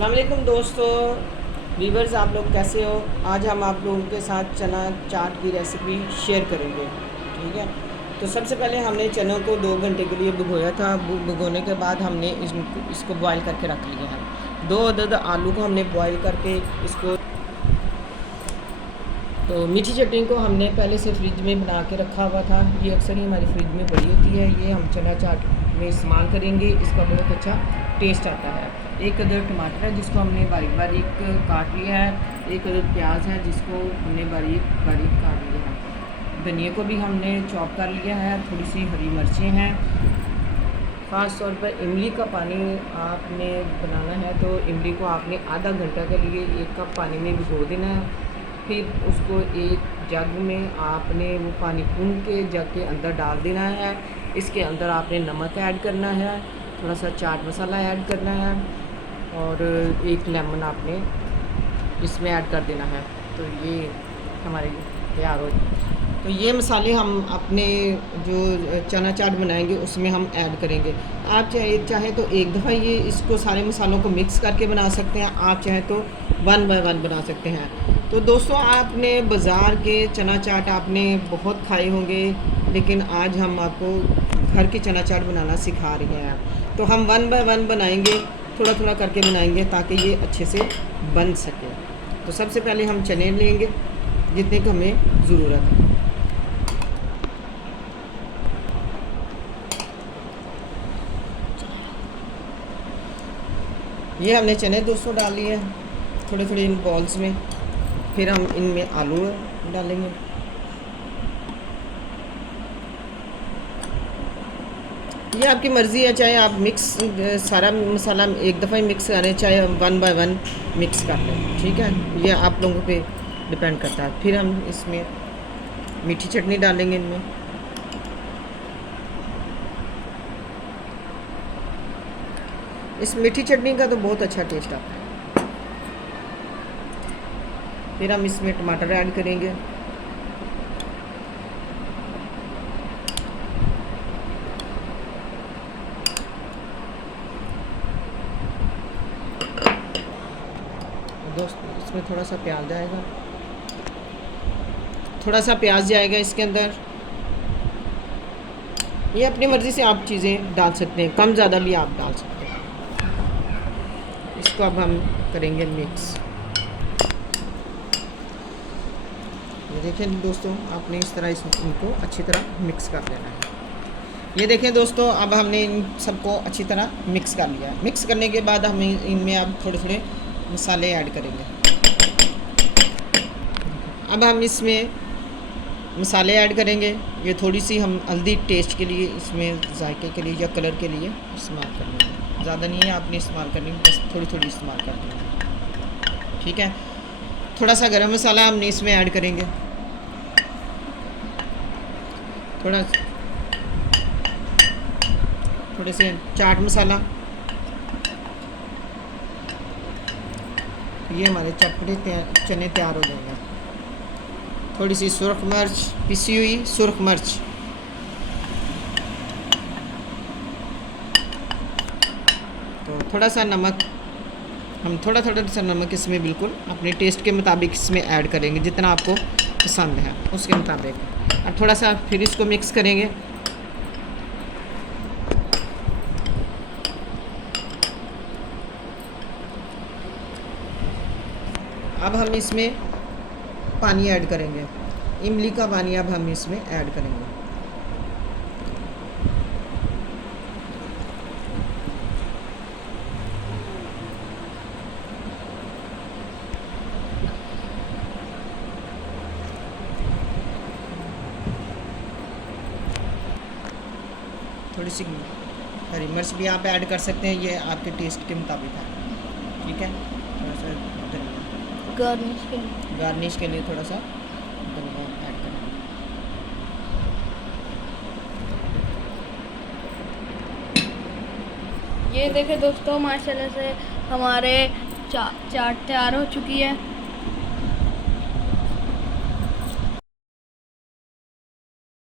अस्सलाम वालेकुम दोस्तों, वीवर्स, आप लोग कैसे हो। आज हम आप लोगों के साथ चना चाट की रेसिपी शेयर करेंगे। ठीक है, तो सबसे पहले हमने चनों को 2 घंटे के लिए भिगोया था। भिगोने के बाद हमने इसको बॉयल करके रख लिया है। 2 अदद आलू को हमने बॉयल करके इसको, तो मीठी चटनी को हमने पहले से फ्रिज में बना के रखा हुआ था। ये अक्सर ही हमारी फ्रिज में पड़ी होती है। ये हम चना चाट में इस्तेमाल करेंगे। इसका बहुत अच्छा टेस्ट आता है। 1 अदद टमाटर है जिसको हमने बारीक बारीक काट लिया है। 1 अदद प्याज है जिसको हमने बारीक बारीक काट लिया है। धनिया को भी हमने चॉप कर लिया है। थोड़ी सी हरी मिर्चें हैं। ख़ास तौर पर इमली का पानी आपने बनाना है तो इमली को आपने आधा घंटा के लिए 1 कप पानी में भिगो देना है। फिर उसको एक जग में आपने वो पानी कून के जग के अंदर डाल देना है। इसके अंदर आपने नमक ऐड करना है, थोड़ा सा चाट मसाला ऐड करना है और 1 लेमन आपने इसमें ऐड कर देना है। तो ये हमारे तैयार हो। तो ये मसाले हम अपने जो चना चाट बनाएंगे उसमें हम ऐड करेंगे। आप चाहे तो एक दफ़ा ये इसको सारे मसालों को मिक्स करके बना सकते हैं। आप चाहे तो 1 बाय 1 बना सकते हैं। तो दोस्तों, आपने बाज़ार के चना चाट आपने बहुत खाए होंगे, लेकिन आज हम आपको घर की चना चाट बनाना सिखा रहे हैं। तो हम 1 बाय 1 बनाएंगे, थोड़ा थोड़ा करके बनाएंगे ताकि ये अच्छे से बन सके। तो सबसे पहले हम चने लेंगे जितने की हमें ज़रूरत है। ये हमने चने दोस्तों डाल लिए हैं थोड़े थोड़े इन बॉल्स में। फिर हम इनमें आलू डालेंगे। ये आपकी मर्ज़ी है, चाहे आप मिक्स सारा मसाला एक दफ़ा ही मिक्स करें, चाहे 1 बाय 1 मिक्स कर लें। ठीक है, ये आप लोगों पे डिपेंड करता है। फिर हम इसमें मीठी चटनी डालेंगे। इनमें इस मीठी चटनी का तो बहुत अच्छा टेस्ट आता है। फिर हम इसमें टमाटर ऐड करेंगे। दोस्त, इसमें थोड़ा सा प्याज जाएगा, थोड़ा सा प्याज जाएगा इसके अंदर। ये अपनी मर्ज़ी से आप चीज़ें डाल सकते हैं, कम ज़्यादा भी आप डाल सकते हैं। इसको अब हम करेंगे मिक्स। ये देखें दोस्तों, आपने इस तरह इनको अच्छी तरह मिक्स कर देना है। ये देखें दोस्तों, अब हमने इन सबको अच्छी तरह मिक्स कर लिया। मिक्स करने के बाद हम इनमें अब थोड़े थोड़े मसाले ऐड करेंगे। अब हम इसमें मसाले ऐड करेंगे। ये थोड़ी सी हम हल्दी टेस्ट के लिए, इसमें जायके के लिए या कलर के लिए इस्तेमाल करेंगे। ज़्यादा नहीं है आपने इस्तेमाल करनी, बस थोड़ी थोड़ी इस्तेमाल करनी है। ठीक है, थोड़ा सा गरम मसाला हमने इसमें ऐड करेंगे। थोड़े से चाट मसाला। ये हमारे चटपटे चने तैयार हो जाएंगे। थोड़ी सी सुरख मिर्च, पिसी हुई सुरख मिर्च। तो थोड़ा सा नमक, हम थोड़ा थोड़ा सा नमक इसमें बिल्कुल अपने टेस्ट के मुताबिक इसमें ऐड करेंगे, जितना आपको पसंद है उसके मुताबिक। और थोड़ा सा फिर इसको मिक्स करेंगे। अब हम इसमें पानी ऐड करेंगे। इमली का पानी अब हम इसमें ऐड करेंगे। थोड़ी सी हरी मिर्च भी आप ऐड कर सकते हैं, ये आपके टेस्ट के मुताबिक है। ठीक है, थोड़ा सा गार्निश के लिए थोड़ा सा धनिया ऐड करें। ये देखें दोस्तों, माशाल्लाह से हमारे चाट तैयार हो चुकी है।